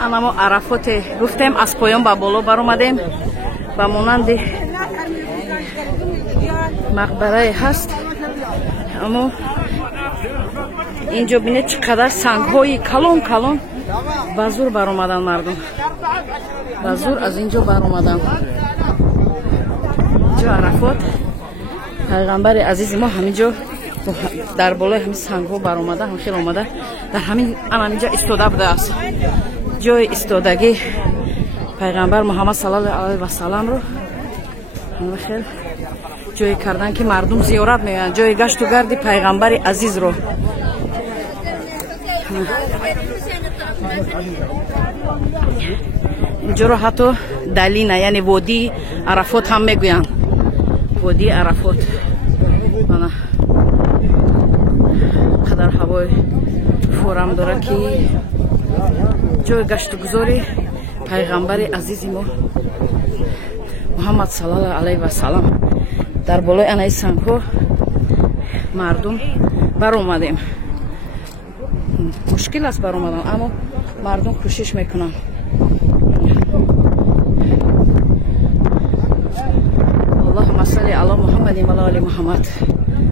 اما ما عرفات گفتیم از پایان با بالا بر اومدیم و مانند مقبره هست. اما اینجا بینید چقدر سنگ های کلان کلان با زور بر اومدن مردم، با زور از اینجا بر اومدن. اینجا عرفات پیغمبر عزیز ما همینجا در بالای همین سنگ ها بر اومده، هم خیلی اومده در همین اینجا ایستاده بوده است. جای ایستادگی پیغمبر محمد صلی الله علیه و سلم رو خیلی جای کردن که مردم زیارت میگن، جای گشت و گرد پیغمبر عزیز رو. اینجا رو حتی دلینه یعنی وادی عرفات هم میگوین، وادی عرفات. قدر هوای فورم داره که جای گشت و گذاری پیغمبر عزیز ما محمد صلی الله علیه و سلم. در بالای انای سنگ ها مردم بر اومدیم. مشکل است بر اومدن اما مردم کوشش میکنن. اللهم صل علی محمد و آل محمد.